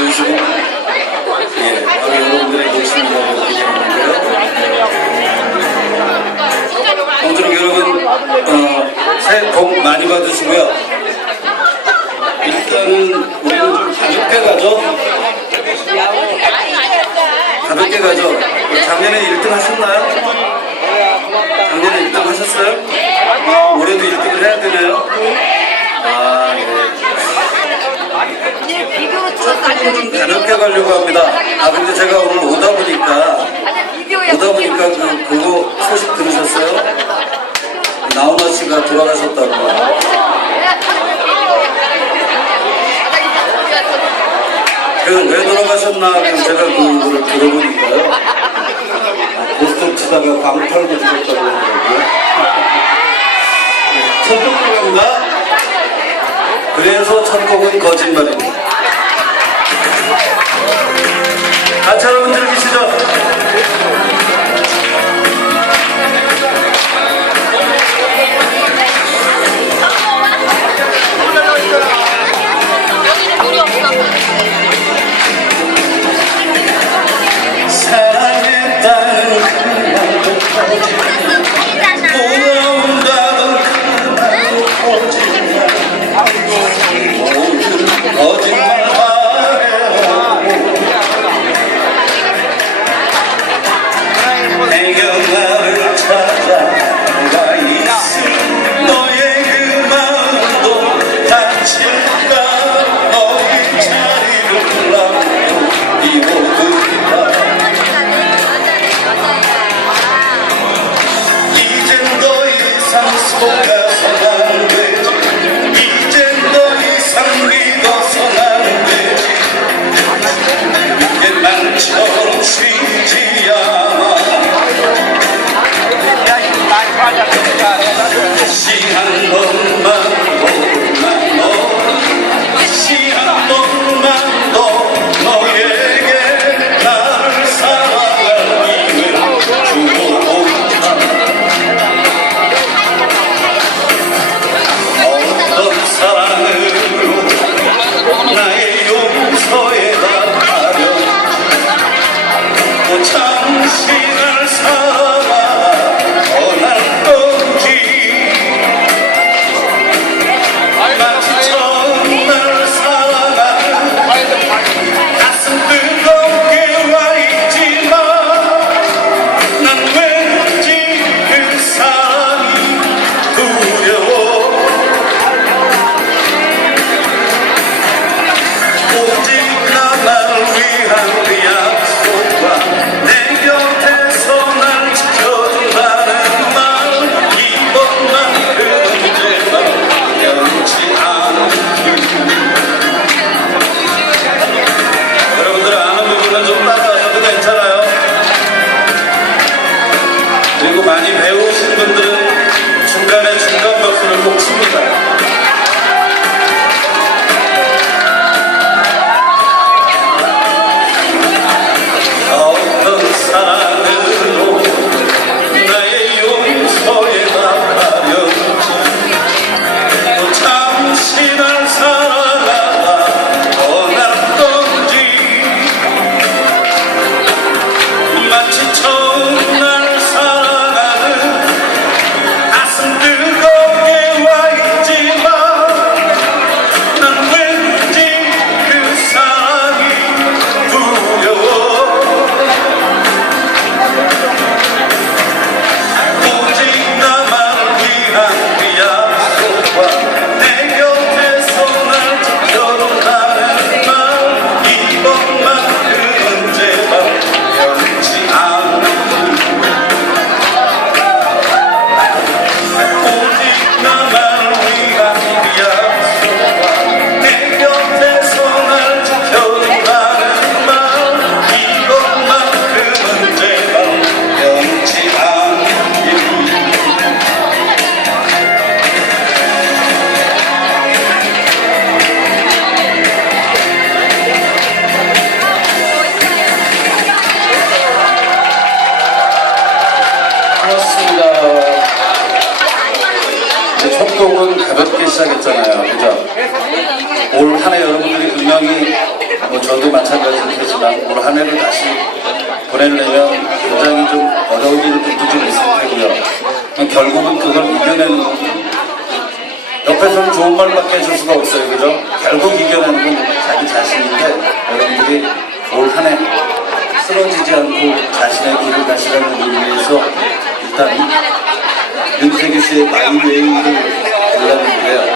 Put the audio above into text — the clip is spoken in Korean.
진심으로 예, 바로 여러분들의 목숨이라고 생각하는데요. 아무쪼록 여러분 어, 새해 복 많이 받으시고요. 일단은 우리는 좀 가볍게 가죠. 가볍게 가죠. 작년에 1등 하셨나요? 작년에 1등 하셨어요? 올해도 1등을 해야 되나요? 아, 예. 비디오로 찍어서 조금 좀 가볍게 가려고 합니다. 아, 근데 제가 오늘 오다 보니까, 오다 보니까 그, 그거 소식 들으셨어요? 나훈아 씨가 돌아가셨다고. 그래서 왜 돌아가셨나 제가 그거를 들어보니까요. 아, 고스톱 치다가 방 털고 죽었다고 하더라고요. 첫곡 들어갑니다. 그래서 첫 곡은 거짓말입니다. 이상 속아선 했잖아요. 그죠? 올 한 해 여러분들이 분명히 뭐 저도 마찬가지겠지만 올 한 해를 다시 보내려면 굉장히 좀 어려운 일들도 좀 있을 테고요. 결국은 그걸 이겨내는 옆에서는 좋은 말밖에 해줄 수가 없어요. 그죠? 결국 이겨내는 건 자기 자신인데 여러분들이 올 한 해 쓰러지지 않고 자신의 길을 가시라는 의미에서 일단 윤세기 씨의 마이웨이를 골랐는데요.